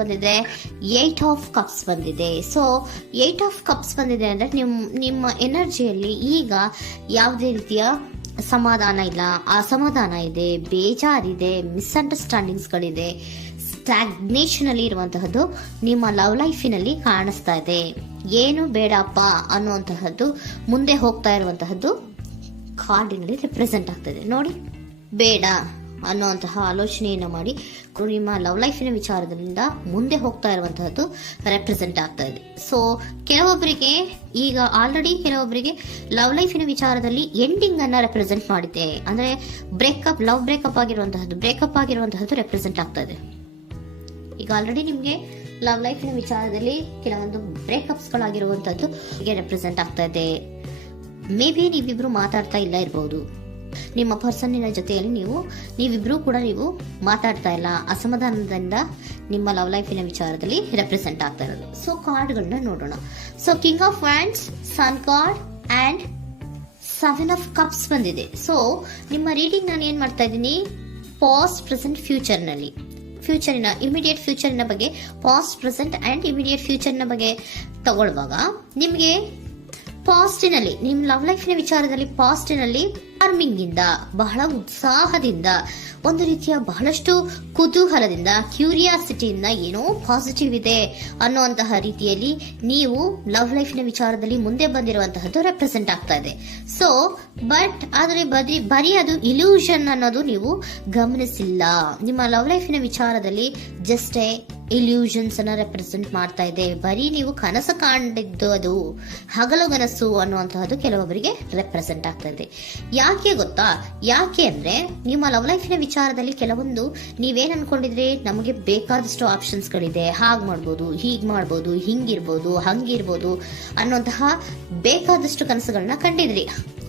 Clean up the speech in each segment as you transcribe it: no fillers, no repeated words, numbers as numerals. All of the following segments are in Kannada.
ಬಂದಿದೆ 8 ಆಫ್ ಕಪ್ಸ್ ಬಂದಿದೆ. ಸೊ 8 ಆಫ್ ಕಪ್ಸ್ ಬಂದಿದೆ ಅಂದ್ರೆ ನಿಮ್ಮ ಎನರ್ಜಿಯಲ್ಲಿ ಈಗ ಯಾವುದೇ ರೀತಿಯ ಸಮಾಧಾನ ಇಲ್ಲ, ಅಸಮಾಧಾನ ಇದೆ, ಬೇಜಾರಿದೆ, ಮಿಸ್ಅಂಡರ್ಸ್ಟ್ಯಾಂಡಿಂಗ್ಸ್ಗಳಿದೆ, ಸ್ಟಾಗ್ನೇಷನ್ ಅಲ್ಲಿ ಇರುವಂತಹದ್ದು ನಿಮ್ಮ ಲವ್ ಲೈಫಿನಲ್ಲಿ ಕಾಣಿಸ್ತಾ ಇದೆ. ಏನು ಬೇಡಪ್ಪ ಅನ್ನುವಂತಹದ್ದು ಮುಂದೆ ಹೋಗ್ತಾ ಇರುವಂತಹದ್ದು ಕಾರ್ಡಿನಲ್ಲಿ ರೆಪ್ರೆಸೆಂಟ್ ಆಗ್ತದೆ. ನೋಡಿ, ಬೇಡ ಅನ್ನುವಂತಹ ಆಲೋಚನೆಯನ್ನು ಮಾಡಿ ನಿಮ್ಮ ಲವ್ ಲೈಫಿನ ವಿಚಾರದಿಂದ ಮುಂದೆ ಹೋಗ್ತಾ ಇರುವಂತಹದ್ದು ರೆಪ್ರೆಸೆಂಟ್ ಆಗ್ತಾ ಇದೆ. ಸೊ ಕೆಲವೊಬ್ಬರಿಗೆ ಈಗ ಆಲ್ರೆಡಿ ಕೆಲವೊಬ್ಬರಿಗೆ ಲವ್ ಲೈಫಿನ ವಿಚಾರದಲ್ಲಿ ಎಂಡಿಂಗ್ ಅನ್ನ ರೆಪ್ರೆಸೆಂಟ್ ಮಾಡಿದೆ. ಅಂದ್ರೆ ಲವ್ ಬ್ರೇಕಪ್ ಆಗಿರುವಂತಹದ್ದು ರೆಪ್ರೆಸೆಂಟ್ ಆಗ್ತಾ ಇದೆ. ಈಗ ಆಲ್ರೆಡಿ ನಿಮ್ಗೆ ಲವ್ ಲೈಫಿನ ವಿಚಾರದಲ್ಲಿ ಕೆಲವೊಂದು ಬ್ರೇಕಪ್ಸ್ ಗಳಾಗಿರುವಂತದ್ದು ರೆಪ್ರೆಸೆಂಟ್ ಆಗ್ತಾ ಇದೆ. ಮೇ ಬಿ ನೀವಿಬ್ರು ಮಾತಾಡ್ತಾ ಇಲ್ಲ ಇರಬಹುದು, ನಿಮ್ಮ ಪರ್ಸನ್ನಿನ ಜೊತೆಯಲ್ಲಿ ನೀವಿಬ್ರು ಕೂಡ ಮಾತಾಡ್ತಾ ಇಲ್ಲ, ಅಸಮಾಧಾನದಿಂದ ನಿಮ್ಮ ಲವ್ ಲೈಫಿನ ವಿಚಾರದಲ್ಲಿ ರೆಪ್ರೆಸೆಂಟ್ ಆಗ್ತಾ ಇರೋದು. ಸೊ ಕಾರ್ಡ್ಗಳನ್ನ ನೋಡೋಣ. So king of wands, sun card and 7 of cups ಬಂದಿದೆ. ಸೊ ನಿಮ್ಮ ರೀಡಿಂಗ್ ನಾನು ಏನ್ ಮಾಡ್ತಾ ಇದ್ದೀನಿ, ಪಾಸ್ಟ್, ಪ್ರೆಸೆಂಟ್, ಫ್ಯೂಚರಿನ ಇಮಿಡಿಯೇಟ್ ಫ್ಯೂಚರಿನ ಬಗ್ಗೆ, ಪಾಸ್ಟ್, ಪ್ರೆಸೆಂಟ್ ಅಂಡ್ ಇಮಿಡಿಯೇಟ್ ಫ್ಯೂಚರ್ನ ಬಗ್ಗೆ ತಗೊಳ್ಳುವಾಗ ನಿಮಗೆ ಪಾಸ್ಟಿನಲ್ಲಿ ನಿಮ್ಮ ಲವ್ ಲೈಫಿನ ವಿಚಾರದಲ್ಲಿ ಪಾಸ್ಟಿನಲ್ಲಿ ಚಾರ್ಮಿಂಗ್ ಇಂದ, ಬಹಳ ಉತ್ಸಾಹದಿಂದ, ಒಂದು ರೀತಿಯ ಬಹಳಷ್ಟು ಕುತೂಹಲದಿಂದ, ಕ್ಯೂರಿಯಾಸಿಟಿಯಿಂದ ಏನೋ ಪಾಸಿಟಿವ್ ಇದೆ ಅನ್ನುವಂತಹ ರೀತಿಯಲ್ಲಿ ನೀವು ಲವ್ ಲೈಫಿನ ವಿಚಾರದಲ್ಲಿ ಮುಂದೆ ಬಂದಿರುವಂತಹದ್ದು ರೆಪ್ರೆಸೆಂಟ್ ಆಗ್ತಾ ಇದೆ. ಸೊ ಆದರೆ ಬರೀ ಅದು ಇಲ್ಯೂಷನ್ ಅನ್ನೋದು ನೀವು ಗಮನಿಸಿಲ್ಲ. ನಿಮ್ಮ ಲವ್ ಲೈಫಿನ ವಿಚಾರದಲ್ಲಿ ಜಸ್ಟ್ ಇಲ್ಯೂಷನ್ಸ್ ಅನ್ನ ರೆಪ್ರೆಸೆಂಟ್ ಮಾಡ್ತಾ ಇದೆ. ಬರೀ ನೀವು ಕನಸು ಕಾಣಿದ್ದು ಅದು ಹಗಲುಗನಸು ಅನ್ನುವಂತಹದ್ದು ಕೆಲವೊಬ್ಬರಿಗೆ ರೆಪ್ರೆಸೆಂಟ್ ಆಗ್ತಾ ಇದೆ. ಯಾಕೆ ಗೊತ್ತಾ? ಯಾಕೆ ಅಂದ್ರೆ ನಿಮ್ಮ ಲವ್ ಲೈಫಿನ ವಿಚಾರದಲ್ಲಿ ಕೆಲವೊಂದು ನೀವೇನ್ ಅನ್ಕೊಂಡಿದ್ರೆ ನಮಗೆ ಬೇಕಾದಷ್ಟು ಆಪ್ಷನ್ಸ್ ಗಳಿದೆ, ಹಾಗ್ ಮಾಡ್ಬೋದು, ಹೀಗ್ ಮಾಡ್ಬೋದು, ಹಿಂಗಿರ್ಬೋದು, ಹಂಗಿರ್ಬೋದು ಅನ್ನುವಂತಹ ಬೇಕಾದಷ್ಟು ಕನಸುಗಳನ್ನ ಕಂಡಿದ್ರಿ.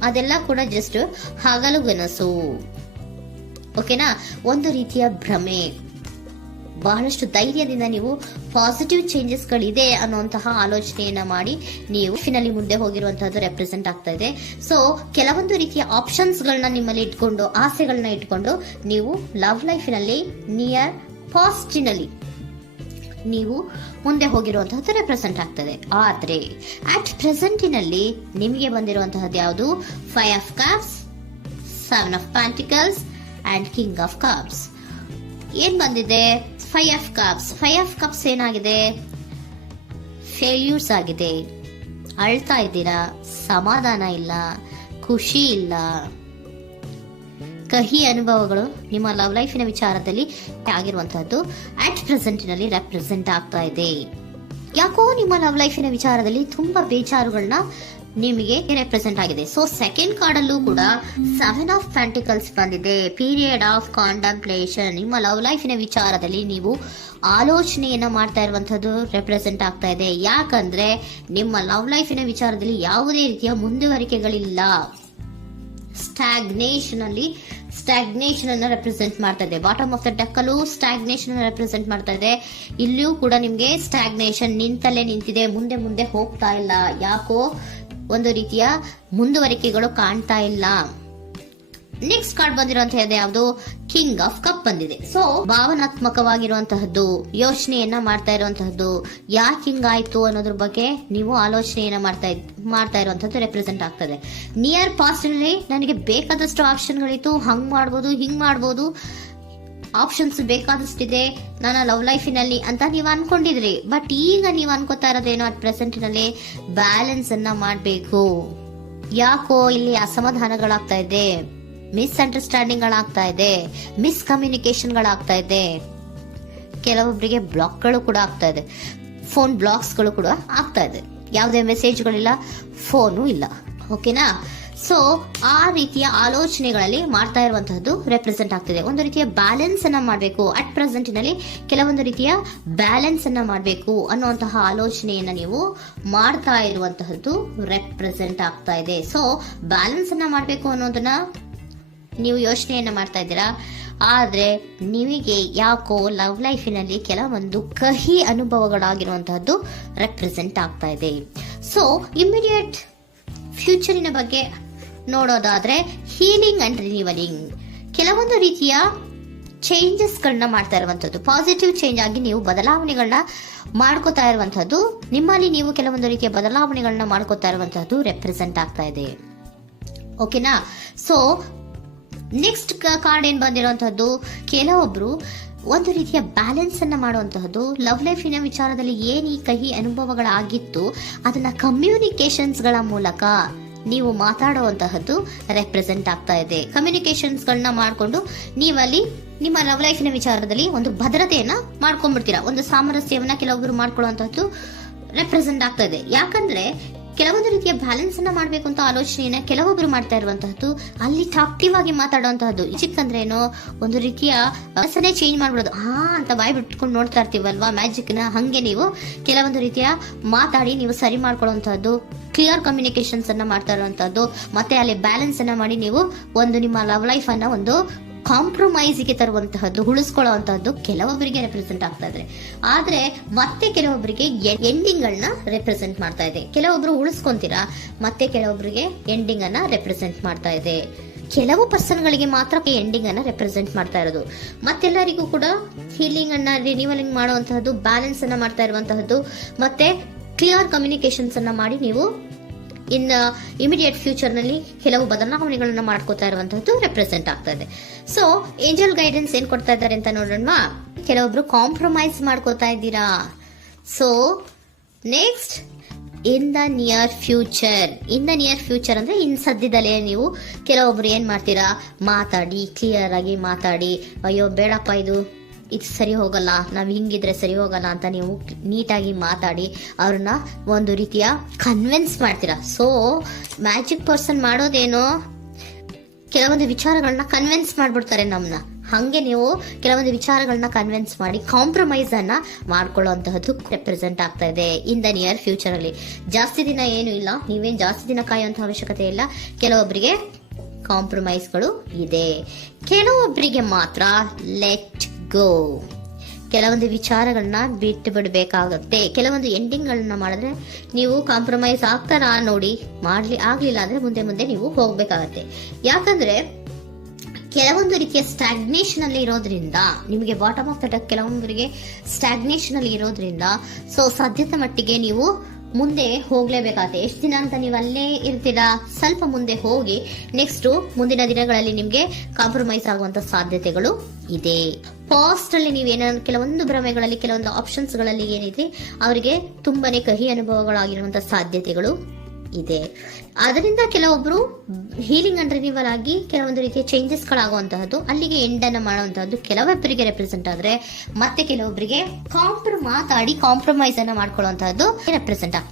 ಅದೆಲ್ಲ ಕೂಡ ಜಸ್ಟ್ ಹಗಲುಗನಸು. ಓಕೆನಾ? ಒಂದು ರೀತಿಯ ಭ್ರಮೆ. ಬಹಳಷ್ಟು ಧೈರ್ಯದಿಂದ ನೀವು ಪಾಸಿಟಿವ್ ಚೇಂಜಸ್ ಗಳಿದೆ ಅನ್ನುವಂತಹ ಆಲೋಚನೆಯನ್ನ ಮಾಡಿ ನೀವು ಫಿನಲ್ಲಿ ಮುಂದೆ ಹೋಗಿರುವಂತಹದ್ದು ರೆಪ್ರೆಸೆಂಟ್ ಆಗ್ತಾ ಇದೆ. ಸೊ ಕೆಲವೊಂದು ರೀತಿಯ ಆಪ್ಷನ್ಸ್ ಗಳನ್ನ ನಿಮ್ಮಲ್ಲಿ ಇಟ್ಕೊಂಡು, ಆಸೆಗಳನ್ನ ಇಟ್ಕೊಂಡು ನೀವು ಲವ್ ಲೈಫಿನಲ್ಲಿ ನಿಯರ್ ಪಾಸ್ಟಿನಲ್ಲಿ ನೀವು ಮುಂದೆ ಹೋಗಿರುವಂತಹದ್ದು ರೆಪ್ರೆಸೆಂಟ್ ಆಗ್ತದೆ. ಆದ್ರೆ ಅಟ್ ಪ್ರೆಸೆಂಟಿನಲ್ಲಿ ನಿಮಗೆ ಬಂದಿರುವಂತಹದ್ದು ಯಾವುದು? 5 of cups, 7 of pentacles and king of cups. ಏನ್ ಬಂದಿದೆ? 5 ಆಫ್ ಕಪ್ಸ್. 5 ಆಫ್ ಕಪ್ಸ್ ಏನಾಗಿದೆ? ಫೇಲ್ಯೂರ್ಸ್ ಆಗಿದೆ, ಅಳ್ತಾ ಇದ್ದೀರಾ, ಸಮಾಧಾನ ಇಲ್ಲ, ಖುಷಿ ಇಲ್ಲ, ಕಹಿ ಅನುಭವಗಳು ನಿಮ್ಮ ಲವ್ ಲೈಫಿನ ವಿಚಾರದಲ್ಲಿ ಆಗಿರುವಂತಹದ್ದು ಅಟ್ ಪ್ರೆಸೆಂಟಿನಲ್ಲಿ ರೆಪ್ರೆಸೆಂಟ್ ಆಗ್ತಾ ಇದೆ. ಯಾಕೋ ನಿಮ್ಮ ಲವ್ ಲೈಫಿನ ವಿಚಾರದಲ್ಲಿ ತುಂಬಾ ಬೇಜಾರುಗಳನ್ನ ನಿಮಗೆ ರೆಪ್ರೆಸೆಂಟ್ ಆಗಿದೆ. ಸೊ ಸೆಕೆಂಡ್ ಕಾರ್ಡ್ ಅಲ್ಲೂ ಕೂಡ 7 ಆಫ್ ಪ್ಯಾಂಟಿಕಲ್ಸ್ ಬಂದಿದೆ. Period of contemplation. ನಿಮ್ಮ ಲವ್ ಲೈಫಿನ ವಿಚಾರದಲ್ಲಿ ನೀವು ಆಲೋಚನೆಯನ್ನ ಮಾಡ್ತಾ ಇರುವಂತದ್ದು ರೆಪ್ರೆಸೆಂಟ್ ಆಗ್ತಾ ಇದೆ. ಯಾಕಂದ್ರೆ ನಿಮ್ಮ ಲವ್ ಲೈಫಿನ ವಿಚಾರದಲ್ಲಿ ಯಾವುದೇ ರೀತಿಯ ಮುಂದುವರಿಕೆಗಳಿಲ್ಲ. ಸ್ಟಾಗ್ನೇಷನ್ ಅನ್ನ ರೆಪ್ರೆಸೆಂಟ್ ಮಾಡ್ತಾ ಇದೆ. ಬಾಟಮ್ ಆಫ್ ದ ಡೆಕ್ ಅಲ್ಲೂ ಸ್ಟಾಗ್ನೇಷನ್ ಅನ್ನ ರೆಪ್ರೆಸೆಂಟ್ ಮಾಡ್ತಾ ಇದೆ. ಇಲ್ಲಿಯೂ ಕೂಡ ನಿಮ್ಗೆ ಸ್ಟಾಗ್ನೇಷನ್, ನಿಂತಲ್ಲೇ ನಿಂತಿದೆ, ಮುಂದೆ ಹೋಗ್ತಾ ಇಲ್ಲ. ಯಾಕೋ ಒಂದು ರೀತಿಯ ಮುಂದುವರಿಕೆಗಳು ಕಾಣ್ತಾ ಇಲ್ಲ. ನೆಕ್ಸ್ಟ್ ಕಾರ್ಡ್ ಬಂದಿರುವಂತಹದ್ದು ಯಾವುದು? ಕಿಂಗ್ ಆಫ್ ಕಪ್ ಬಂದಿದೆ. ಸೊ ಭಾವನಾತ್ಮಕವಾಗಿರುವಂತಹದ್ದು, ಯೋಚನೆಯನ್ನ ಮಾಡ್ತಾ ಇರುವಂತಹದ್ದು, ಯಾಕೆ ಹಿಂಗಾಯ್ತು ಅನ್ನೋದ್ರ ಬಗ್ಗೆ ನೀವು ಆಲೋಚನೆಯನ್ನ ಮಾಡ್ತಾ ಇರುವಂತಹದ್ದು ರೆಪ್ರೆಸೆಂಟ್ ಆಗ್ತದೆ. ನಿಯರ್ ಪಾಸ್ಟ್ ನಲ್ಲಿ ನನಗೆ ಬೇಕಾದಷ್ಟು ಆಪ್ಷನ್ಗಳಿತ್ತು, ಹಂಗ್ ಮಾಡ್ಬೋದು, ಹಿಂಗ್ ಮಾಡ್ಬೋದು, ಆಪ್ಷನ್ಸ್ ಬೇಕಾದಷ್ಟಿದೆ ನನ್ನ ಲವ್ ಲೈಫಿನಲ್ಲಿ ಅಂತ ನೀವು ಅನ್ಕೊಂಡಿದ್ರಿ. ಬಟ್ ಈಗ ನೀವು ಅನ್ಕೋತಾ ಇರೋದೇನೋ ಅಟ್ ಪ್ರೆಸೆಂಟಿನಲ್ಲಿ ಬ್ಯಾಲೆನ್ಸ್ ಅನ್ನ ಮಾಡಬೇಕು. ಯಾಕೋ ಇಲ್ಲಿ ಅಸಮಾಧಾನಗಳಾಗ್ತಾ ಇದೆ, ಮಿಸ್ಅಂಡರ್ಸ್ಟ್ಯಾಂಡಿಂಗ್ ಗಳಾಗ್ತಾ ಇದೆ, ಮಿಸ್ಕಮ್ಯುನಿಕೇಶನ್ ಗಳಾಗ್ತಾ ಇದೆ. ಕೆಲವೊಬ್ಬರಿಗೆ ಬ್ಲಾಕ್ಗಳು ಕೂಡ ಆಗ್ತಾ ಇದೆ, ಫೋನ್ ಬ್ಲಾಕ್ಸ್ಗಳು ಕೂಡ ಆಗ್ತಾ ಇದೆ. ಯಾವುದೇ ಮೆಸೇಜ್ಗಳಿಲ್ಲ, ಫೋನು ಇಲ್ಲ. ಓಕೆನಾ? ಸೊ ಆ ರೀತಿಯ ಆಲೋಚನೆಗಳಲ್ಲಿ ಮಾಡ್ತಾ ಇರುವಂತಹದ್ದು ರೆಪ್ರೆಸೆಂಟ್ ಆಗ್ತಿದೆ. ಒಂದು ರೀತಿಯ ಬ್ಯಾಲೆನ್ಸ್ ಅನ್ನ ಮಾಡಬೇಕು. ಅಟ್ ಪ್ರೆಸೆಂಟಿನಲ್ಲಿ ಕೆಲವೊಂದು ರೀತಿಯ ಬ್ಯಾಲೆನ್ಸ್ ಅನ್ನ ಮಾಡಬೇಕು ಅನ್ನುವಂತಹ ಆಲೋಚನೆಯನ್ನ ನೀವು ಮಾಡ್ತಾ ಇರುವಂತಹದ್ದು ರೆಪ್ರೆಸೆಂಟ್ ಆಗ್ತಾ ಇದೆ. ಸೊ ಬ್ಯಾಲೆನ್ಸ್ ಅನ್ನ ಮಾಡಬೇಕು ಅನ್ನೋದನ್ನ ನೀವು ಯೋಚನೆಯನ್ನ ಮಾಡ್ತಾ ಇದ್ದೀರಾ. ಆದ್ರೆ ನಿಮಗೆ ಯಾಕೋ ಲವ್ ಲೈಫಿನಲ್ಲಿ ಕೆಲವೊಂದು ಕಹಿ ಅನುಭವಗಳಾಗಿರುವಂತಹದ್ದು ರೆಪ್ರೆಸೆಂಟ್ ಆಗ್ತಾ ಇದೆ. ಸೊ ಇಮಿಡಿಯೇಟ್ ಫ್ಯೂಚರಿನ ಬಗ್ಗೆ ನೋಡೋದಾದ್ರೆ ಹೀಲಿಂಗ್ ಅಂಡ್ ರಿನಿವಲಿಂಗ್, ಕೆಲವೊಂದು ರೀತಿಯ ಚೇಂಜಸ್ಗಳನ್ನ ಮಾಡ್ತಾ ಇರುವಂತದ್ದು, ಪಾಸಿಟಿವ್ ಚೇಂಜ್ ಆಗಿ ನೀವು ಬದಲಾವಣೆಗಳನ್ನ ಮಾಡ್ಕೋತಾ ಇರುವಂತದ್ದು, ನಿಮ್ಮಲ್ಲಿ ನೀವು ಕೆಲವೊಂದು ರೀತಿಯ ಬದಲಾವಣೆಗಳನ್ನ ಮಾಡ್ಕೋತಾ ಇರುವಂತದ್ದು ರೆಪ್ರೆಸೆಂಟ್ ಆಗ್ತಾ ಇದೆ. ಓಕೆನಾ? ಸೊ ನೆಕ್ಸ್ಟ್ ಕಾರ್ಡ್ ಏನ್ ಬಂದಿರುವಂತದ್ದು, ಕೆಲವೊಬ್ರು ಒಂದು ರೀತಿಯ ಬ್ಯಾಲೆನ್ಸ್ ಅನ್ನ ಮಾಡುವಂತಹದ್ದು, ಲವ್ ಲೈಫಿನ ವಿಚಾರದಲ್ಲಿ ಏನ್ ಈ ಕಹಿ ಅನುಭವಗಳಾಗಿತ್ತು ಅದನ್ನ ಕಮ್ಯುನಿಕೇಶನ್ಸ್ ಗಳ ಮೂಲಕ ನೀವು ಮಾತಾಡುವಂತಹದ್ದು ರೆಪ್ರೆಸೆಂಟ್ ಆಗ್ತಾ ಇದೆ. ಕಮ್ಯುನಿಕೇಶನ್ಸ್ ಗಳನ್ನ ಮಾಡ್ಕೊಂಡು ನೀವಲ್ಲಿ ನಿಮ್ಮ ಲವ್ ಲೈಫಿನ ವಿಚಾರದಲ್ಲಿ ಒಂದು ಭದ್ರತೆಯನ್ನ ಮಾಡ್ಕೊಂಡ್ಬಿಡ್ತೀರಾ, ಒಂದು ಸಾಮರಸ್ಯವನ್ನ ಕೆಲವೊಬ್ರು ಮಾಡ್ಕೊಳ್ಳುವಂತಹದ್ದು ರೆಪ್ರೆಸೆಂಟ್ ಆಗ್ತಾ ಇದೆ. ಯಾಕಂದ್ರೆ ಕೆಲವೊಂದು ರೀತಿಯ ಬ್ಯಾಲೆನ್ಸ್ ಅನ್ನ ಮಾಡ್ಬೇಕು ಅಂತ ಆಲೋಚನೆಯನ್ನ ಕೆಲವೊಬ್ರು ಮಾಡ್ತಾ ಇರುವಂತಹದ್ದು, ಅಲ್ಲಿ ಟಾಕ್ಟಿವ್ ಆಗಿ ಮಾತಾಡುವಂತಹದ್ದು. ಚಿಕ್ಕಂದ್ರೇನೋ ಒಂದು ರೀತಿಯ ಮನಸ್ಸನ್ನೇ ಚೇಂಜ್ ಮಾಡ್ಬಿಡೋದು, ಅಂತ ಬಾಯಿ ಬಿಟ್ಕೊಂಡು ನೋಡ್ತಾ ಇರ್ತೀವಲ್ವಾ ಮ್ಯಾಜಿಕ್ ನ, ಹಂಗೆ ನೀವು ಕೆಲವೊಂದು ರೀತಿಯ ಮಾತಾಡಿ ನೀವು ಸರಿ ಮಾಡ್ಕೊಳ್ಳುವಂತಹದ್ದು, ಕ್ಲಿಯರ್ ಕಮ್ಯುನಿಕೇಶನ್ಸ್ ಅನ್ನ ಮಾಡ್ತಾ ಇರುವಂತಹದ್ದು, ಮತ್ತೆ ಅಲ್ಲಿ ಬ್ಯಾಲೆನ್ಸ್ ಅನ್ನ ಮಾಡಿ ನೀವು ಒಂದು ನಿಮ್ಮ ಲವ್ ಲೈಫ್ ಅನ್ನ ಒಂದು ಕಾಂಪ್ರಮೈಸ್ಗೆ ತರುವಂತಹದ್ದು, ಉಳಿಸ್ಕೊಳ್ಳುವಂತಹದ್ದು ಕೆಲವೊಬ್ಬರಿಗೆ ರೆಪ್ರೆಸೆಂಟ್ ಆಗ್ತಾ ಇದೆ. ಆದ್ರೆ ಮತ್ತೆ ಕೆಲವೊಬ್ಬರಿಗೆ ಎಂಡಿಂಗ್ ಗಳನ್ನ ರೆಪ್ರೆಸೆಂಟ್ ಮಾಡ್ತಾ ಇದೆ. ಕೆಲವೊಬ್ರು ಉಳಿಸ್ಕೊಂತೀರಾ, ಮತ್ತೆ ಕೆಲವೊಬ್ಬರಿಗೆ ಎಂಡಿಂಗ್ ಅನ್ನ ರೆಪ್ರೆಸೆಂಟ್ ಮಾಡ್ತಾ ಇದೆ. ಕೆಲವು ಪರ್ಸನ್ ಗಳಿಗೆ ಮಾತ್ರ ಎಂಡಿಂಗ್ ಅನ್ನ ರೆಪ್ರೆಸೆಂಟ್ ಮಾಡ್ತಾ ಇರೋದು, ಮತ್ತೆಲ್ಲರಿಗೂ ಕೂಡ ಹೀಲಿಂಗ್ ಅನ್ನ ರಿನ್ಯೂವಲಿಂಗ್ ಮಾಡುವಂತಹದ್ದು, ಬ್ಯಾಲೆನ್ಸ್ ಅನ್ನ ಮಾಡ್ತಾ ಇರುವಂತಹದ್ದು, ಮತ್ತೆ ಕ್ಲಿಯರ್ ಕಮ್ಯುನಿಕೇಶನ್ಸ್ ಅನ್ನ ಮಾಡಿ ನೀವು ಇಮಿಡಿಯೇಟ್ ಫ್ಯೂಚರ್ ನಲ್ಲಿ ಕೆಲವು ಬದಲಾವಣೆಗಳನ್ನ ಮಾಡ್ಕೋತಾ ಇರುವಂತಹದ್ದು ರೆಪ್ರೆಸೆಂಟ್ ಆಗ್ತಾ ಇದೆ. ಸೊ ಏಂಜಲ್ ಗೈಡೆನ್ಸ್ ಏನ್ ಕೊಡ್ತಾ ಇದ್ದಾರೆ ಅಂತ ನೋಡೋಣ. ಕೆಲವೊಬ್ರು ಕಾಂಪ್ರಮೈಸ್ ಮಾಡ್ಕೋತಾ ಇದ್ದೀರಾ. So next, in the near future ಅಂದ್ರೆ ಇನ್ ಸದ್ಯದಲ್ಲೇ ನೀವು ಕೆಲವೊಬ್ರು ಏನ್ ಮಾಡ್ತೀರಾ, ಮಾತಾಡಿ ಕ್ಲಿಯರ್ ಆಗಿ ಮಾತಾಡಿ, ಅಯ್ಯೋ ಬೇಡಪ್ಪ ಇದು ಸರಿ ಹೋಗಲ್ಲ, ನಾವ್ ಹಿಂಗಿದ್ರೆ ಸರಿ ಹೋಗಲ್ಲ ಅಂತ ನೀವು ನೀಟಾಗಿ ಮಾತಾಡಿ ಅವ್ರನ್ನ ಒಂದು ರೀತಿಯ ಕನ್ವಿನ್ಸ್ ಮಾಡ್ತೀರಾ. ಸೊ ಮ್ಯಾಜಿಕ್ ಪರ್ಸನ್ ಮಾಡೋದೇನೋ ಕೆಲವೊಂದು ವಿಚಾರಗಳನ್ನ ಕನ್ವಿನ್ಸ್ ಮಾಡ್ಬಿಡ್ತಾರೆ ನಮ್ನ, ಹಂಗೆ ನೀವು ಕೆಲವೊಂದು ವಿಚಾರಗಳನ್ನ ಕನ್ವಿನ್ಸ್ ಮಾಡಿ ಕಾಂಪ್ರಮೈಸ್ ಅನ್ನ ಮಾಡ್ಕೊಳ್ಳುವಂತಹದ್ದು ರೆಪ್ರೆಸೆಂಟ್ ಆಗ್ತಾ ಇದೆ ಇನ್ ದ ನಿಯರ್ ಫ್ಯೂಚರ್ ಅಲ್ಲಿ. ಜಾಸ್ತಿ ದಿನ ಏನು ಇಲ್ಲ, ನೀವೇನ್ ಜಾಸ್ತಿ ದಿನ ಕಾಯುವಂತ ಅವಶ್ಯಕತೆ ಇಲ್ಲ. ಕೆಲವೊಬ್ಬರಿಗೆ ಕಾಂಪ್ರಮೈಸ್ಗಳು ಇದೆ, ಕೆಲವೊಬ್ಬರಿಗೆ ಮಾತ್ರ ಲೆಟ್ ಗೋ, ಕೆಲವೊಂದು ವಿಚಾರಗಳನ್ನ ಬಿಟ್ಟು ಬಿಡಬೇಕಾಗುತ್ತೆ. ಕೆಲವೊಂದು ಎಂಡಿಂಗ್ ಗಳನ್ನ ಮಾಡಿದ್ರೆ ನೀವು ಕಾಂಪ್ರಮೈಸ್ ಆಗ್ತಾರಾ ನೋಡಿ, ಆಗ್ಲಿಲ್ಲ ಅಂದ್ರೆ ಮುಂದೆ ನೀವು ಹೋಗ್ಬೇಕಾಗತ್ತೆ. ಯಾಕಂದ್ರೆ ಕೆಲವೊಂದು ರೀತಿಯ ಸ್ಟಾಗ್ನೇಷನ್ ಅಲ್ಲಿ ಇರೋದ್ರಿಂದ, ನಿಮಗೆ ಬಾಟಮ್ ಆಫ್ ದ ಡೆಕ್ ಕೆಲವೊಬ್ಬರಿಗೆ ಸ್ಟಾಗ್ನೇಷನ್ ಅಲ್ಲಿ ಇರೋದ್ರಿಂದ, ಸೊ ಸಾಧ್ಯತೆ ಮಟ್ಟಿಗೆ ನೀವು ಮುಂದೆ ಹೋಗ್ಲೇಬೇಕಾಗತ್ತೆ. ಎಷ್ಟು ದಿನ ಅಂತ ನೀವು ಅಲ್ಲೇ ಇರ್ತೀರಾ, ಸ್ವಲ್ಪ ಮುಂದೆ ಹೋಗಿ ನೆಕ್ಸ್ಟ್ ಮುಂದಿನ ದಿನಗಳಲ್ಲಿ ನಿಮ್ಗೆ ಕಾಂಪ್ರಮೈಸ್ ಆಗುವಂತ ಸಾಧ್ಯತೆಗಳು ಇದೆ. ಪಾಸ್ಟ್ ಅಲ್ಲಿ ನೀವೇನಾದ್ರು ಕೆಲವೊಂದು ಭ್ರಮೆಗಳಲ್ಲಿ, ಕೆಲವೊಂದು ಆಪ್ಷನ್ಸ್ ಗಳಲ್ಲಿ ಏನಿದೆ ಅವರಿಗೆ ತುಂಬಾನೇ ಕಹಿ ಅನುಭವಗಳಾಗಿರುವಂತಹ ಸಾಧ್ಯತೆಗಳು ಇದೆ. ಅದರಿಂದ ಕೆಲವೊಬ್ರು ಹೀಲಿಂಗ್ ಅಂಡ್ ರಿನಿವಲ್ ಆಗಿ ಕೆಲವೊಂದು ರೀತಿಯ ಚೇಂಜಸ್ ಗಳಾಗುವಂತಹದ್ದು, ಅಲ್ಲಿಗೆ ಎಂಡ್ ಅನ್ನ ಮಾಡುವಂತಹದ್ದು ಕೆಲವೊಬ್ಬರಿಗೆ ರೆಪ್ರೆಸೆಂಟ್ ಆದ್ರೆ, ಮತ್ತೆ ಕೆಲವೊಬ್ಬರಿಗೆ ಮಾತಾಡಿ ಕಾಂಪ್ರಮೈಸ್ ಅನ್ನ ಮಾಡ್ಕೊಳ್ಳುವಂತಹದ್ದು ರೆಪ್ರೆಸೆಂಟ್ ಆಗ್ತದೆ.